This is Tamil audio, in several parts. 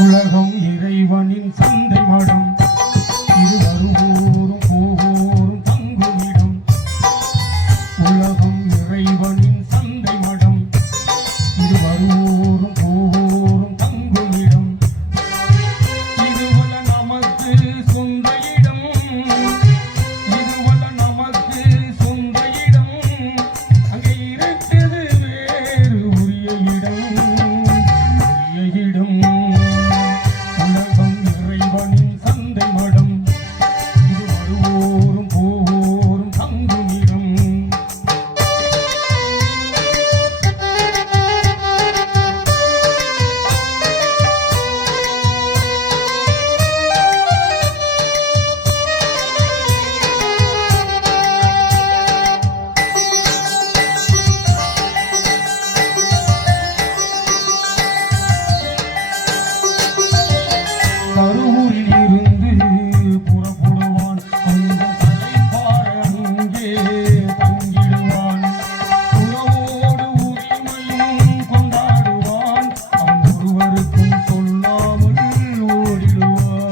உலகம் இறைவனின் சந்தை மடம், இது வருவோரும் போவோரும் தங்குமிடம். உலகம் இறைவனின் சந்தை மடம், இது வருவோரும் போவோரும் தங்குமிடம். இதுவல்ல நமக்கு சொந்த இடம், இதுவல்ல நமக்கு சொந்த இடம். அங்கே இருக்குது வேறு உரிய இடம், உரிய இடம். உலகம் இறைவனின் சந்தை மடம், இது வருவோரும் போவோரும் தங்குமிடம். கருவூரில் இருந்து புறப்படுவான், கொஞ்சம் தலைப்பார அங்கே தங்கிடுவான். உறவோடு உரிமையும் கொண்டாடுவான், அவன் ஒருவருக்கும் சொல்லாமல் ஓடிடுவான்.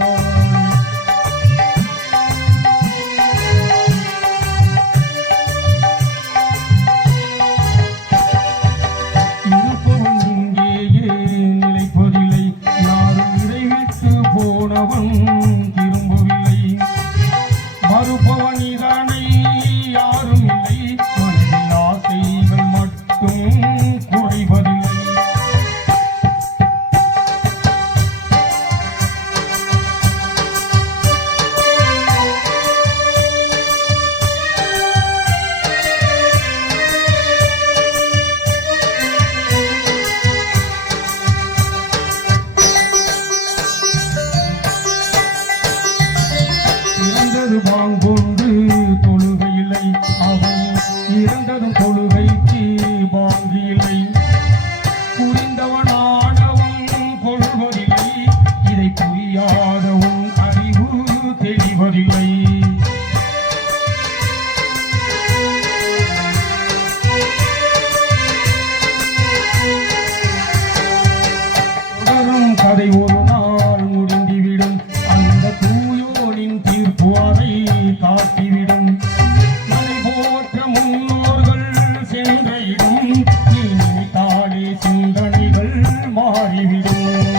இருப்பவன் இங்கேயே நிலைப்பதில்லை, யாரும் இறைவிட்டு போனவன் திரும்பவில்லை. மறுப்பவன் இதனை யாரும் இல்லை, மனதில் ஆசைகள் மட்டும் குறைவதில்லை. இறந்தது பாங்கொண்டு தொழுகையில்லை, அவன் இறந்ததும் தொழுகைக்கு பாங்கு இல்லை. புரிந்தவனானவன் கொள்வதில்லை, இதை புரியாதவன் அறிவு தெளிவதில்லை. தொடரும் கதை ஒரு நாள் முடிந்துவிடும், அந்த தூயோனின் தீர்ப்பு அதை காட்டிவிடும். மலை போற்ற முன்னோர்கள் சென்ற இடம், நீ நினைத்தாலே சிந்தனைகள் மாறிவிடும்.